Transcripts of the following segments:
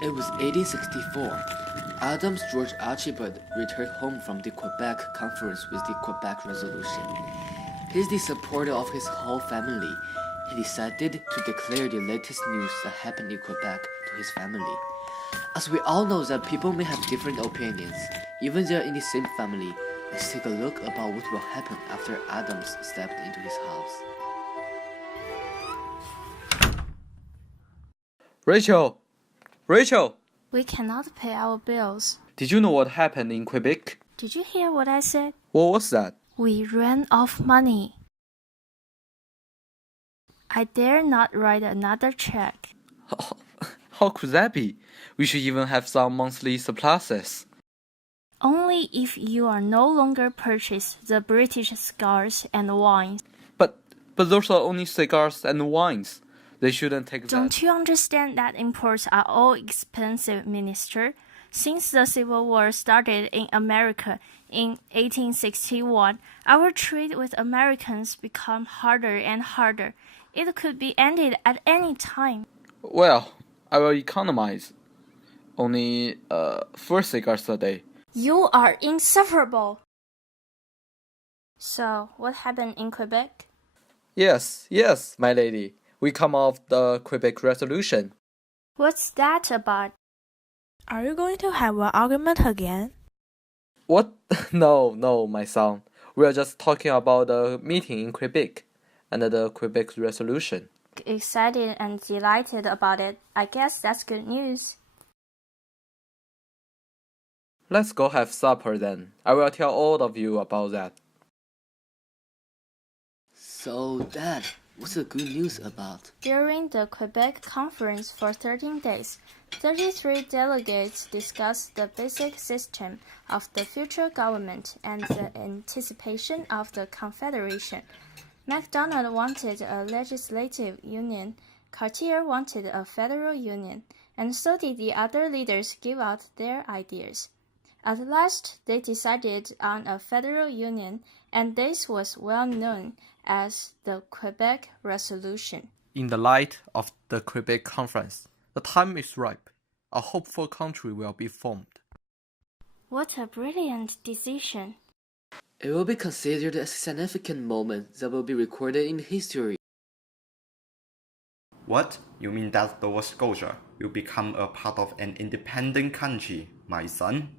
It was 1864. Adams George Archibald returned home from the Quebec Conference with the Quebec Resolution. He's the supporter of his whole family. He decided to declare the latest news that happened in Quebec to his family. As we all know that people may have different opinions, even they are in the same family, let's take a look about what will happen after Adams stepped into his house. Rachel! Rachel! We cannot pay our bills. Did you know what happened in Quebec? Did you hear what I said? What was that? We ran out of money. I dare not write another check. How could that be? We should even have some monthly surpluses. Only if you are no longer purchase the British cigars and wines. But those are only cigars and wines. They shouldn't take that. Don't you understand that imports are all expensive, Minister? Since the Civil War started in America in 1861, our trade with Americans become harder and harder. It could be ended at any time. Well, I will economize. Only 4 cigars a day. You are insufferable. So, what happened in Quebec? Yes, my lady. We come off the Quebec Resolution. What's that about? Are you going to have an argument again? What? No, my son. We are just talking about the meeting in Quebec and the Quebec Resolution. Excited and delighted about it. I guess that's good news. Let's go have supper then. I will tell all of you about that. So, Dad, what's the good news about? During the Quebec Conference for 13 days, 33 delegates discussed the basic system of the future government and the anticipation of the Confederation. MacDonald wanted a legislative union, Cartier wanted a federal union, and so did the other leaders give out their ideas. At last, they decided on a federal union, and this was well known as the Quebec Resolution. In the light of the Quebec Conference, the time is ripe. A hopeful country will be formed. What a brilliant decision! It will be considered a significant moment that will be recorded in history. What? You mean that Nova Scotia will become a part of an independent country, my son?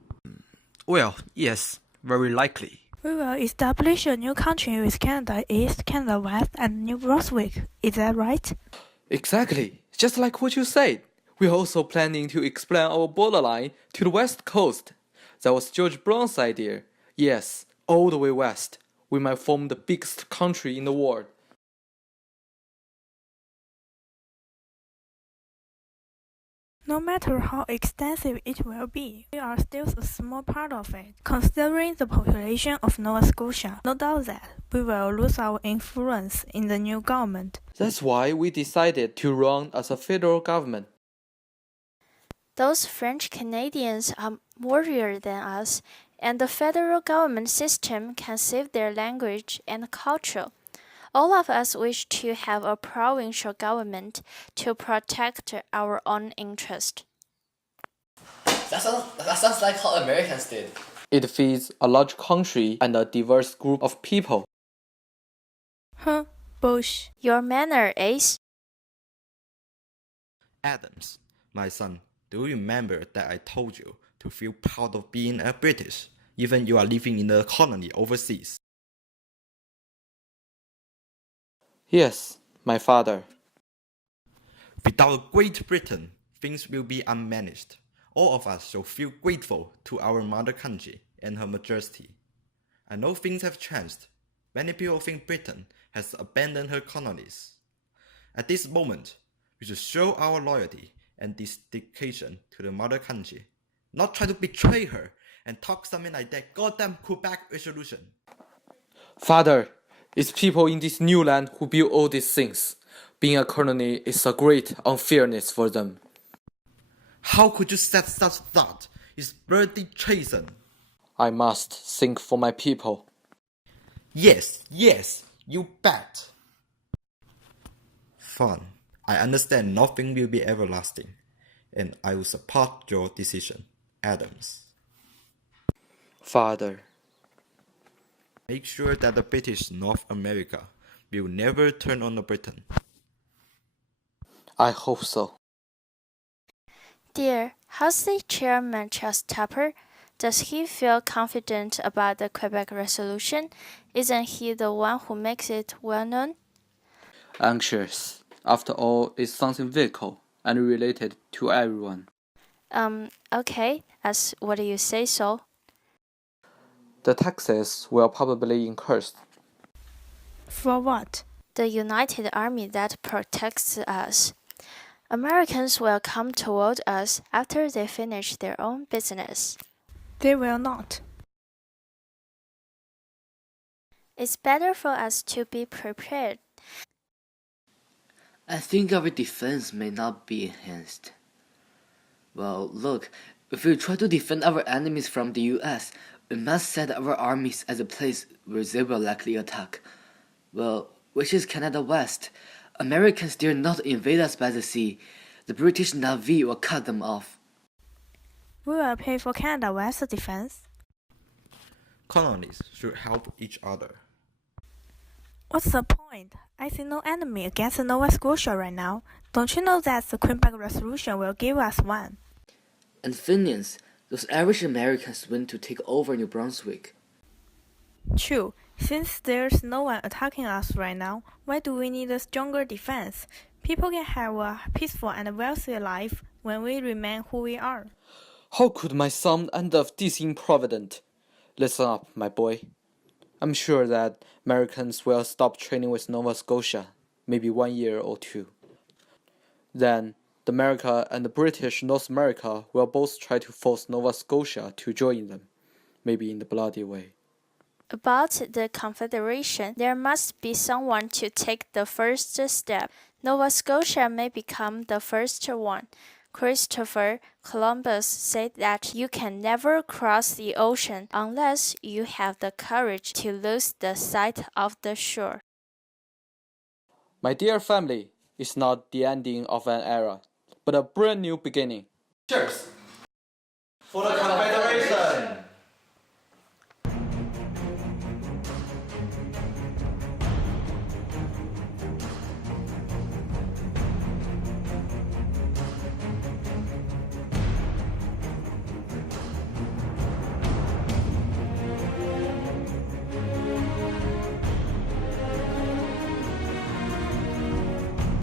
Well, yes, very likely. We will establish a new country with Canada East, Canada West, and New Brunswick. Is that right? Exactly, just like what you said. We are also planning to expand our borderline to the west coast. That was George Brown's idea. Yes, all the way west. We might form the biggest country in the world. No matter how extensive it will be, we are still a small part of it. Considering the population of Nova Scotia, no doubt that we will lose our influence in the new government. That's why we decided to run as a federal government. Those French Canadians are warrior than us, and the federal government system can save their language and culture. All of us wish to have a provincial government to protect our own interest. That sounds like how Americans did. It feeds a large country and a diverse group of people. Bush. Your manner, Ace. Adams, my son, do you remember that I told you to feel proud of being a British, even you are living in a colony overseas? Yes, my father. Without Great Britain, things will be unmanaged. All of us shall feel grateful to our mother country and Her Majesty. I know things have changed. Many people think Britain has abandoned her colonies. At this moment, we should show our loyalty and dedication to the mother country, not try to betray her and talk something like that goddamn Quebec Resolution. Father, it's people in this new land who build all these things. Being a colony is a great unfairness for them. How could you say such thought? It's bloody treason. I must think for my people. Yes, you bet. Fun. I understand nothing will be everlasting. and I will support your decision, Adams. Father, Make sure that the British North America will never turn on Britain. I hope so. Dear, how's the chairman Charles Tupper? Does he feel confident about the Quebec resolution? Isn't he the one who makes it well known? Anxious. After all, it's something vehicle and related to everyone. Okay, as what do you say so? The taxes will probably increase. For what? The United Army that protects us. Americans will come toward us after they finish their own business. They will not. It's better for us to be prepared. I think our defense may not be enhanced. Well, look, if we try to defend our enemies from the US, we must set our armies at a place where they will likely attack. Well, which is Canada West. Americans dare not invade us by the sea. The British Navy will cut them off. We will pay for Canada West defense. Colonies should help each other. What's the point? I see no enemy against Nova Scotia right now. Don't you know that the Quebec Resolution will give us one? And Fenians, those Irish Americans went to take over New Brunswick. True. Since there's no one attacking us right now, why do we need a stronger defense? People can have a peaceful and wealthy life when we remain who we are. How could my son end up this improvident? Listen up, my boy. I'm sure that Americans will stop trading with Nova Scotia, maybe 1 year or two. Then, the America and the British North America will both try to force Nova Scotia to join them, maybe in the bloody way. About the Confederation, there must be someone to take the first step. Nova Scotia may become the first one. Christopher Columbus said that you can never cross the ocean unless you have the courage to lose the sight of the shore. My dear family, it's not the ending of an era, but a brand new beginning. Cheers! For the Confederation!